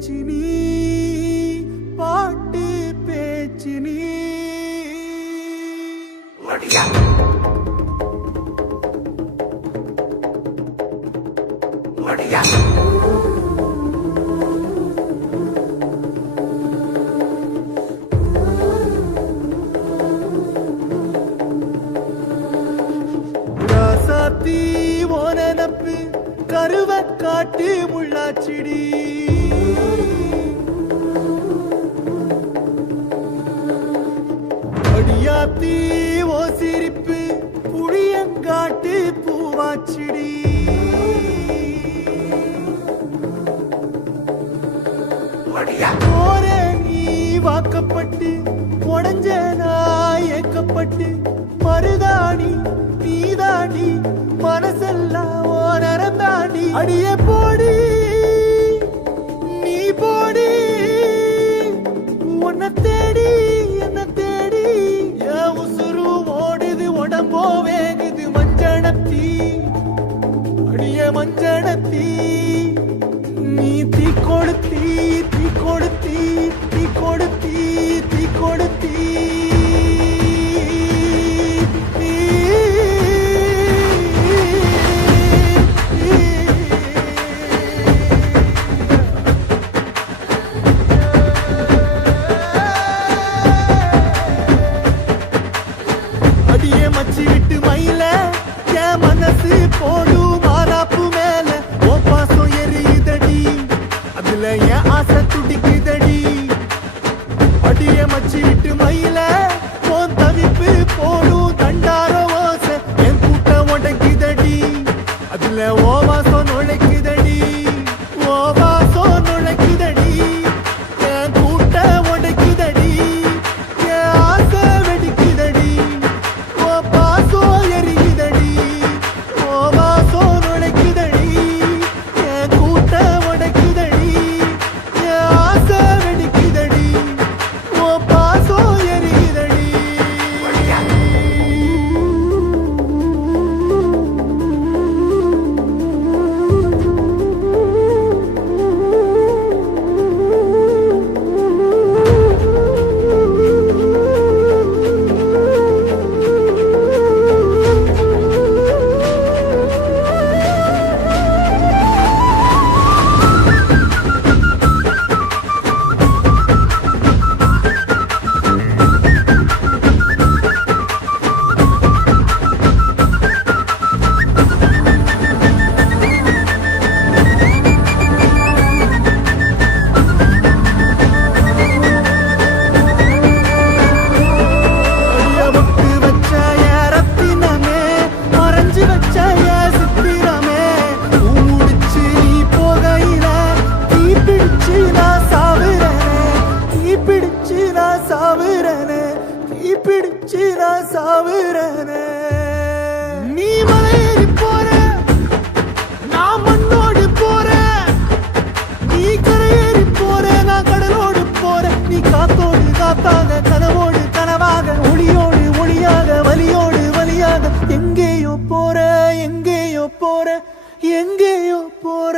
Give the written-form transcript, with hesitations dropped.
பேச்சு நீ பாட்டு பேச்சு நீ ராசாத்தி ஓனப்பு கருவ காட்டு முள்ளாச்சிடி அடியாத்தி ஓ சிரிப்பு புளியங்காட்டு பூவாச்சிடி போற நீ வாக்கப்பட்டு உடஞ்ச நாய் ஏக்கப்பட்டு மருதாணி நீதாண்டி மனசெல்லாம் ஓரம் தாண்டி அடியே போடி நீ போடி உன்னை தேடி என்ன தேடி என் உசுரு ஓடுது உடம்போ வேகுது மஞ்சனத்தி அடிய மஞ்சனத்தி நீ தீ கொடுத்தி தீ கொடுத்தி தீ கொடுத்தி தீ கொடுத்தி அடியே மச்சி விட்டு மயில என் மனசு போடும் மாறாப்பு மேல ஓ பாசம் எரியுதடி அதுல என் ஆசை துடிக்குதடி அடியே மச்சி விட்டு மயில போன் தவிப்பு போடும் தண்டார ஓசை என் கூட்டம் உடைக்குதடி அதுல ஓ வாசம் நுழைக்குதடி ஓ வாசம் நுழைக்குதடி என் கூட்டம் உடைக்குதடி என் ஆசை வெடிக்குதடி ஓ பாசம் எரியுதடி ஓ வாசம் நுழைக்குதடி என் கூட்டம் உடைக்குதடி என் ஆசை வெடிக்குதடி ஓ பாசம் எரியுதடி அடியமுக்கு வச்ச என் ரத்தினமே மறைஞ்சு வச்ச என் சித்திரமே பூ முடிச்சு நீ போகையில தீ பிடிச்சு நான் சாவுறனே தீ பிடிச்சு நான் சாவுறனே தீ பிடிச்சு நான் சாவுறனே நீ மலையேறி போற நான் மண்ணோடு போறேன் நீ கரையேறி போற நான் கடலோடு போறேன் நீ காத்தோடு காத்தாக கனவோடு கனவாக ஒளியோடு ஒளியாக வலியோடு வலியாக எங்கேயோ போற எங்கேயோ போற எங்கேயோ போற